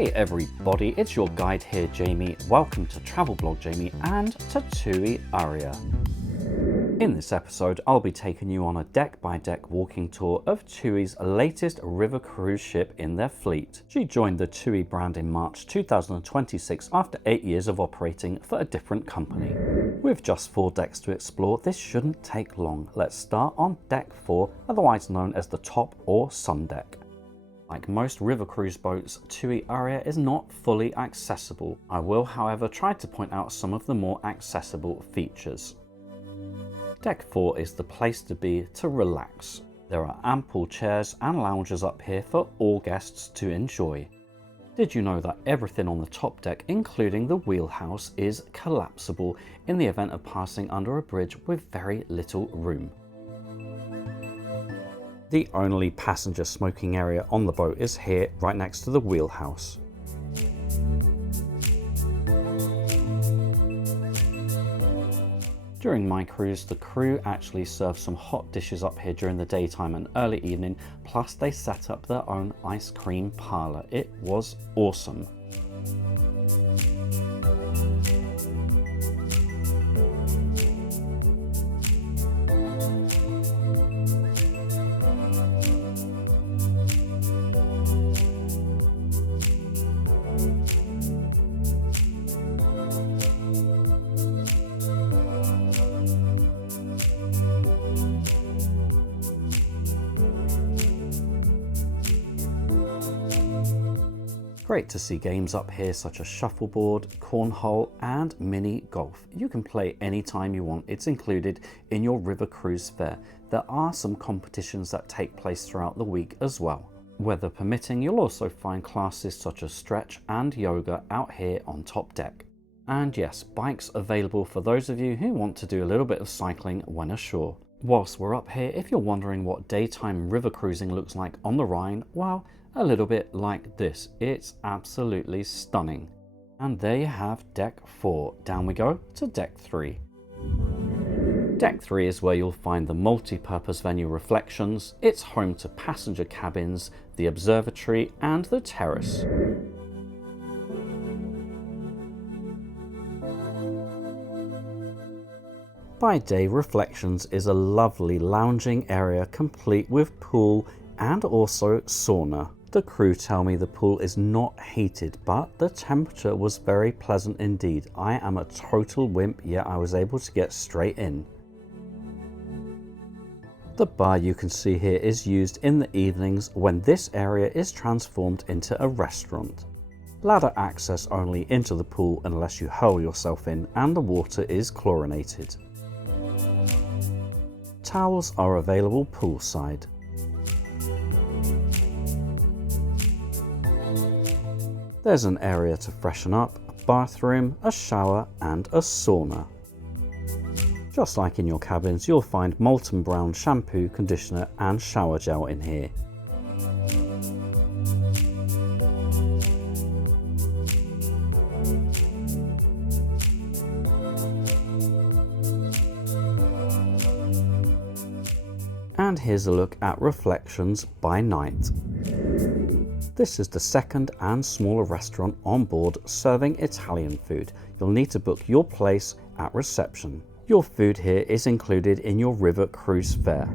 Hey everybody, it's your guide here, Jamie. Welcome to Travel Blog Jamie and to TUI Aria. In this episode, I'll be taking you on a deck-by-deck walking tour of TUI's latest river cruise ship in their fleet. She joined the TUI brand in March 2026 after 8 years of operating for a different company. With just 4 decks to explore, this shouldn't take long. Let's start on Deck 4, otherwise known as the top or sun deck. Like most river cruise boats, TUI Aria is not fully accessible. I will, however, try to point out some of the more accessible features. Deck 4 is the place to be to relax. There are ample chairs and lounges up here for all guests to enjoy. Did you know that everything on the top deck, including the wheelhouse, is collapsible in the event of passing under a bridge with very little room? The only passenger smoking area on the boat is here, right next to the wheelhouse. During my cruise, the crew actually served some hot dishes up here during the daytime and early evening, plus they set up their own ice cream parlour. It was awesome. Great to see games up here such as shuffleboard, cornhole and mini golf. You can play anytime you want. It's included in your river cruise fare. There are some competitions that take place throughout the week as well. Weather permitting, you'll also find classes such as stretch and yoga out here on top deck. And yes, bikes available for those of you who want to do a little bit of cycling when ashore. Whilst we're up here, if you're wondering what daytime river cruising looks like on the Rhine, well, a little bit like this. It's absolutely stunning. And there you have Deck 4. Down we go to Deck 3. Deck 3 is where you'll find the multi-purpose venue Refreshment. It's home to passenger cabins, the observatory and the terrace. By day, Refreshment is a lovely lounging area complete with pool and also sauna. The crew tell me the pool is not heated, but the temperature was very pleasant indeed. I am a total wimp, yet I was able to get straight in. The bar you can see here is used in the evenings when this area is transformed into a restaurant. Ladder access only into the pool unless you hurl yourself in, and the water is chlorinated. Towels are available poolside. There's an area to freshen up, a bathroom, a shower and a sauna. Just like in your cabins, you'll find Molten Brown shampoo, conditioner and shower gel in here. And here's a look at Refreshment by night. This is the second and smaller restaurant on board serving Italian food. You'll need to book your place at reception. Your food here is included in your river cruise fare.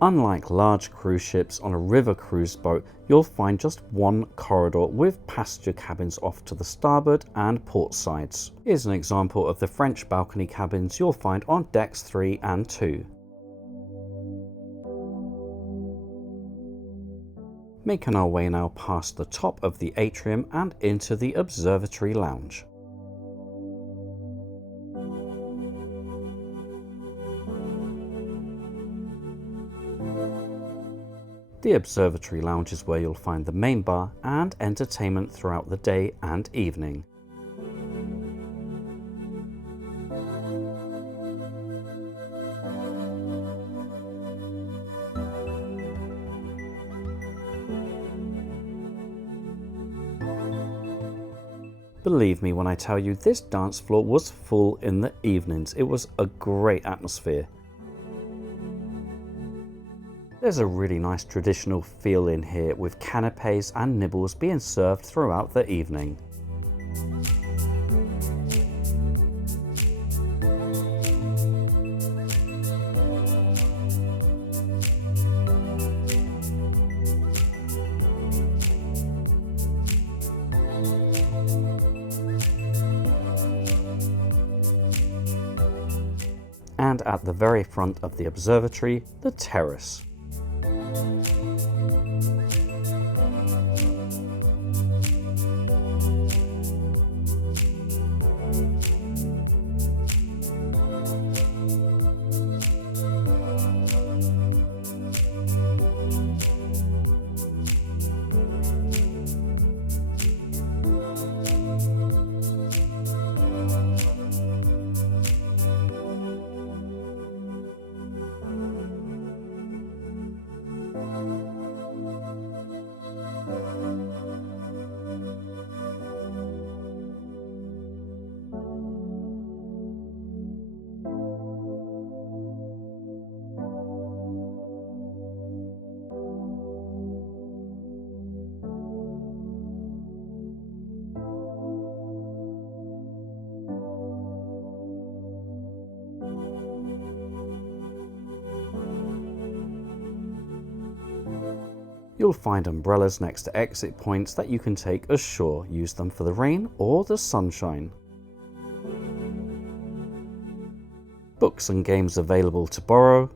Unlike large cruise ships on a river cruise boat, you'll find just one corridor with passenger cabins off to the starboard and port sides. Here's an example of the French balcony cabins you'll find on decks 3 and 2. Making our way now past the top of the atrium and into the observatory lounge. The observatory lounge is where you'll find the main bar and entertainment throughout the day and evening. Believe me when I tell you this dance floor was full in the evenings. It was a great atmosphere. There's There's a really nice traditional feel in here, with canapes and nibbles being served throughout the evening. And at the very front of the observatory, the terrace. You'll find umbrellas next to exit points that you can take ashore. Use them for the rain or the sunshine. Books and games available to borrow.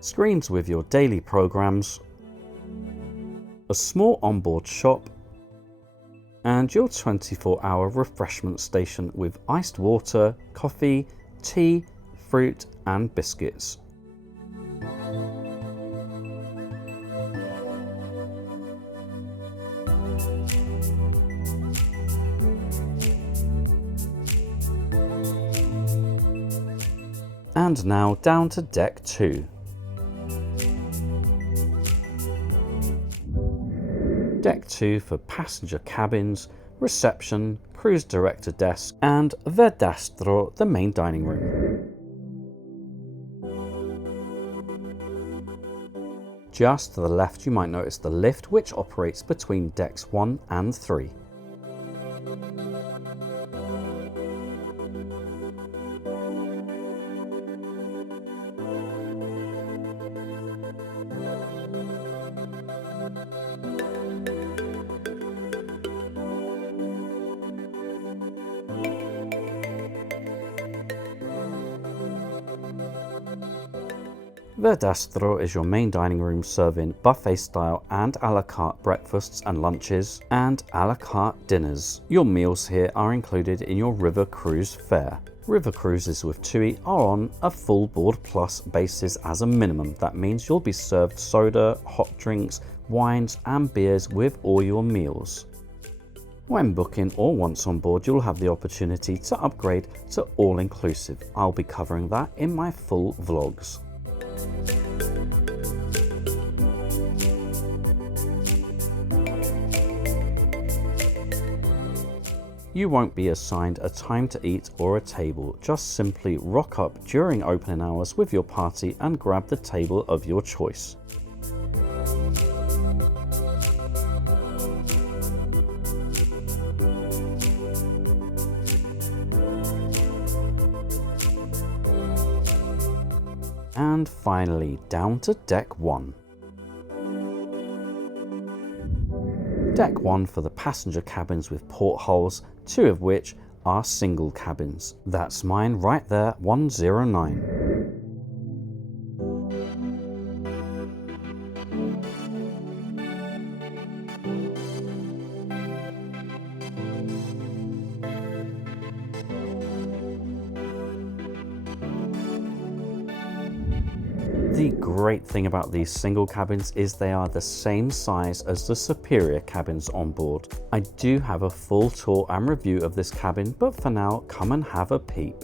Screens with your daily programs. A small onboard shop. And your 24-hour refreshment station with iced water, coffee, tea, fruit and biscuits. And now down to deck 2. Deck 2 for passenger cabins, reception, cruise director desk and verdastro, the main dining room. Just to the left you might notice the lift, which operates between decks 1 and 3. Verdastro is your main dining room, serving buffet style and a la carte breakfasts and lunches and a la carte dinners. Your meals here are included in your river cruise fare. River cruises with TUI are on a full board plus basis as a minimum. That means you'll be served soda, hot drinks, wines and beers with all your meals. When booking or once on board, you'll have the opportunity to upgrade to all-inclusive. I'll be covering that in my full vlogs. You won't be assigned a time to eat or a table, just simply rock up during opening hours with your party and grab the table of your choice. And finally, down to deck 1. Deck 1 for the passenger cabins with portholes, 2 of which are single cabins. That's mine right there, 109. The great thing about these single cabins is they are the same size as the superior cabins on board. I do have a full tour and review of this cabin, but for now, come and have a peep.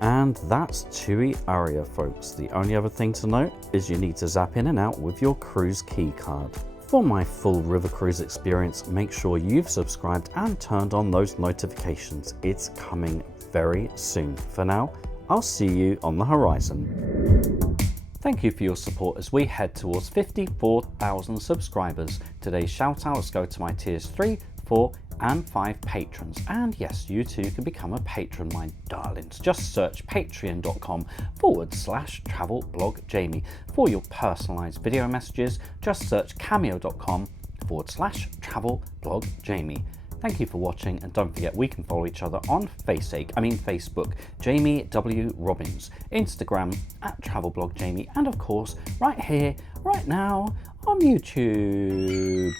And that's TUI Aria, folks. The only other thing to note is you need to zap in and out with your cruise key card. For my full river cruise experience, make sure you've subscribed and turned on those notifications. It's coming very soon. For now, I'll see you on the horizon. Thank you for your support as we head towards 54,000 subscribers. Today's shout outs go to my tiers 3, 4 and 5 patrons. And yes, you too can become a patron, my darlings. Just search patreon.com/travelblogjamie. For your personalized video messages, just search cameo.com/travelblogjamie. Thank you for watching, and don't forget we can follow each other on Facebook, Jamie W. Robbins, Instagram @travelblogjamie, and of course right here, right now on YouTube.